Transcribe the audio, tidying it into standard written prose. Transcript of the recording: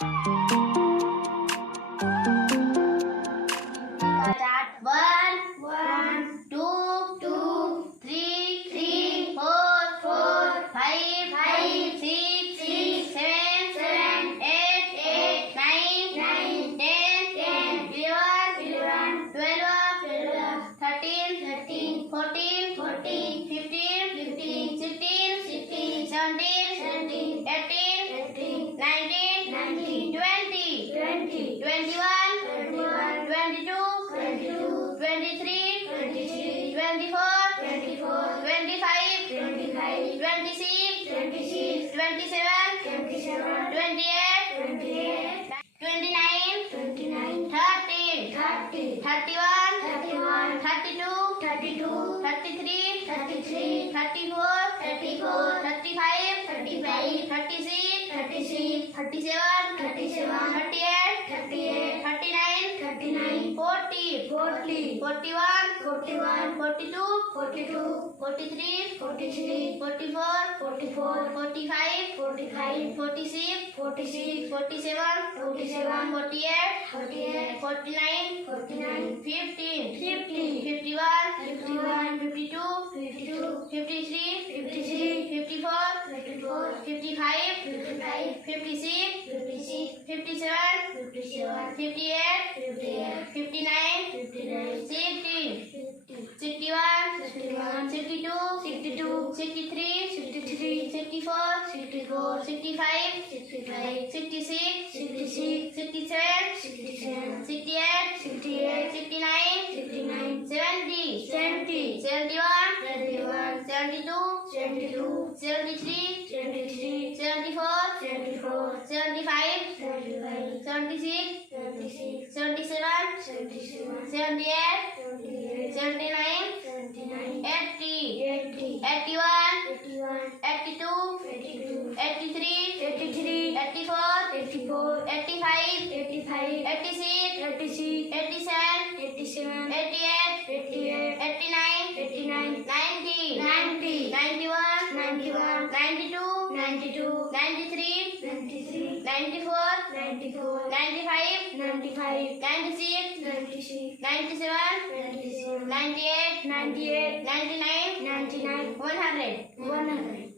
One, two, three, four, five, six, seven, eight, nine, 10, 11, 12, 13, 14, 15, 16, 17, 18, 19, 20, 21, 22, 23, 24, 25, 26, 27, 28, 29, 30, 31, 32, 33, 34, 35, 36, 37, 38, 39, 40, 41, 42, 43, 44, 45, 46, 47, 48, 49, 50, 51, 52, 53, 54, 55, 56, 57, 58, 59, 60, 61, 62, 63, 64, 65, 66, 67, 68, 69, 70, 71, 72, 73, 74, 75, 76, 77, 78, 79, 80, 81, 82, 83, 84, 85, 86, 87, 88, 89, 90, 91, 92, 93, 94, 95, 96, 97, 98, 99, 100.